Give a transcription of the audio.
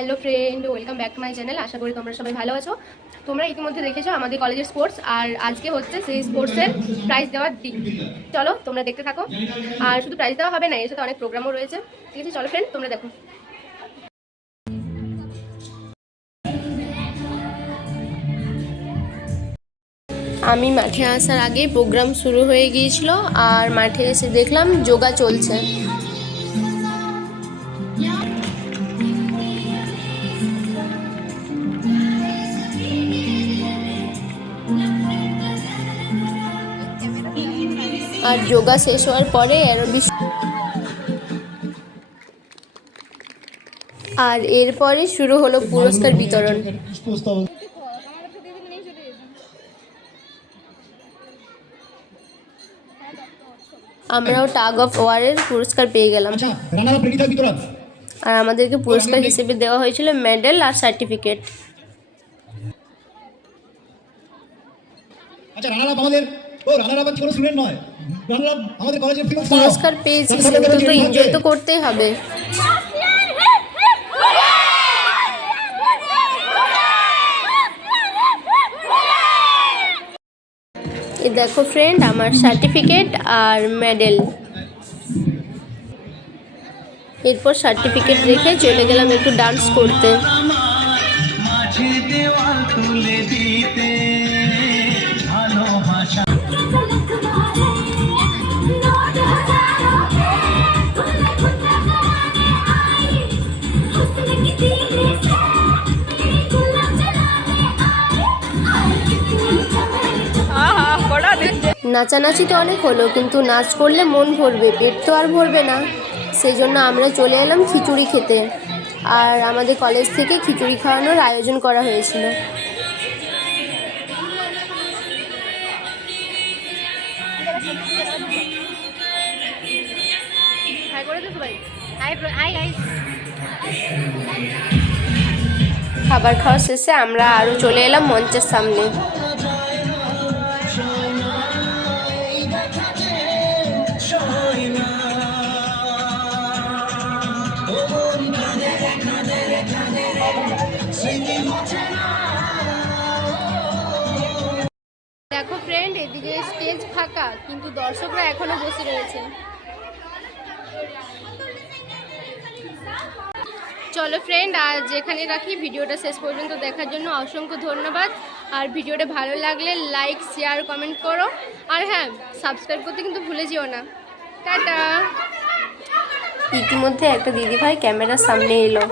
Hello friend welcome back to my channel আশা করি তোমরা সবাই ভালো আছো। তোমরা ইতিমধ্যে দেখেছ আমাদের কলেজের স্পোর্টস আর আজকে হচ্ছে সেই স্পোর্টসের প্রাইজ দেওয়ার দিন। চলো, তোমরা দেখতে থাকো। আর শুধু প্রাইজ দেওয়া হবে না, এর সাথে অনেক প্রোগ্রামও রয়েছে। ঠিক আছে, চলো ফ্রেন্ড তোমরা দেখো। আমি মাঠে আসার আগে প্রোগ্রাম শুরু হয়ে গিয়েছিল, আর মাঠে এসে দেখলাম যোগা চলছে। আর যোগা শেষ হওয়ার পরে অ্যারোবিক্স আর এরপরে শুরু হলো পুরস্কার বিতরণ। আমরাও টাগ অফ ওয়ারের পুরস্কার পেয়ে গেলাম। আচ্ছা আর আমাদেরকে পুরস্কার হিসেবে দেওয়া হয়েছিল মেডেল আর সার্টিফিকেট আচ্ছা রানার আমাদের ও রানার আপ কোনো স্টুডেন্ট নয়। পুরস্কার পেয়েছি সেগুলো তো এনজয় তো করতেই হবে। এই দেখো ফ্রেন্ড আমার সার্টিফিকেট আর মেডেল এরপর সার্টিফিকেট রেখে চলে গেলাম একটু ডান্স করতে। মাঝে দেওয়াল তুলে দিতে। নাচানাচি তো অনেক হলো, কিন্তু নাচ করলে মন ভরবে, পেট তো আর ভরবে না। সেই জন্য আমরা চলে এলাম খিচুড়ি খেতে। আর আমাদের কলেজ থেকে খিচুড়ি খাওয়ানোর আয়োজন করা হয়েছিল। খাবার খাওয়া শেষে আমরা আরও চলে এলাম মঞ্চের সামনে। দেখো ফ্রেন্ড এদিকে স্টেজ ফাঁকা, কিন্তু দর্শকরা এখনও বসে রয়েছে। চলো ফ্রেন্ড আর যেখানে রাখি। ভিডিওটা শেষ পর্যন্ত দেখার জন্য অসংখ্য ধন্যবাদ। আর ভিডিওটা ভালো লাগলে লাইক শেয়ার কমেন্ট করো। আর হ্যাঁ সাবস্ক্রাইব করতে কিন্তু ভুলে যেও না। টাটা। ইতিমধ্যে একটা দিদিভাই ক্যামেরার সামনে এলো।